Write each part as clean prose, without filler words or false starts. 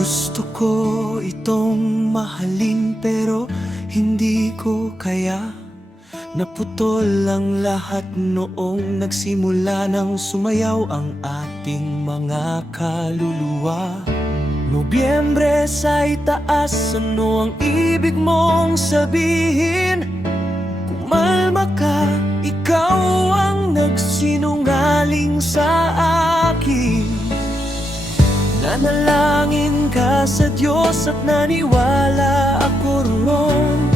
Gusto ko itong mahalin pero hindi ko kaya. Naputol ang lahat noong nagsimula nang sumayaw ang ating mga kaluluwa. Nobyembre sa itaas, ano ang ibig mong sabihin? Kumalma ka, ikaw ang nagsinungaling sa akin. Nanalangin ka sa Diyos at naniwala ako roon.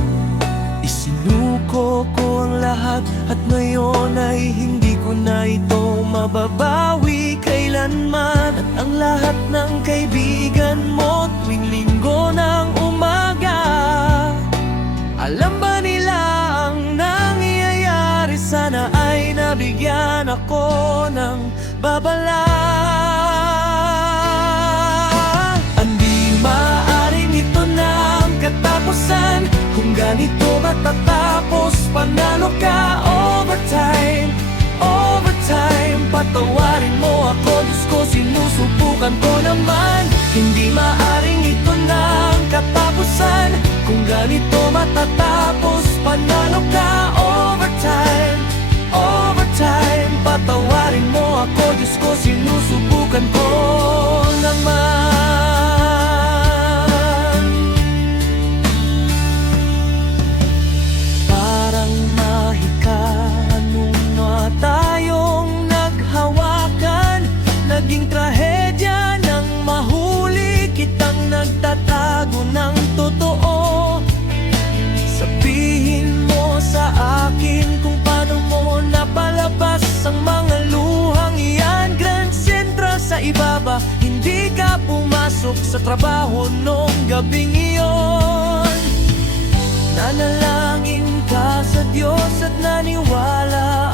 Isinuko ko ang lahat at ngayon ay hindi ko na ito mababawi kailanman. At ang lahat ng kaibigan mo tuwing linggo ng umaga, alam ba nila ang nangyayari? Sana ay nabigyan ako ng babala. Kung ganito matatapos, panalo ka overtime. Overtime, patawarin mo ako, Diyos ko, sinusubukan ko naman. Hindi maaring ito na ang katapusan. Kung ganito matatapos, panalo ka overtime. Overtime, patawarin mo ako, Diyos ko, sinusubukan ko naman. Naging trahedya nang mahuli kitang nagtatago ng totoo. Sabihin mo sa akin kung paano mo napalabas ang mga luhang iyan. Grand Central sa ibaba, hindi ka pumasok sa trabaho nung gabing iyon. Nanalangin ka sa Diyos at naniwala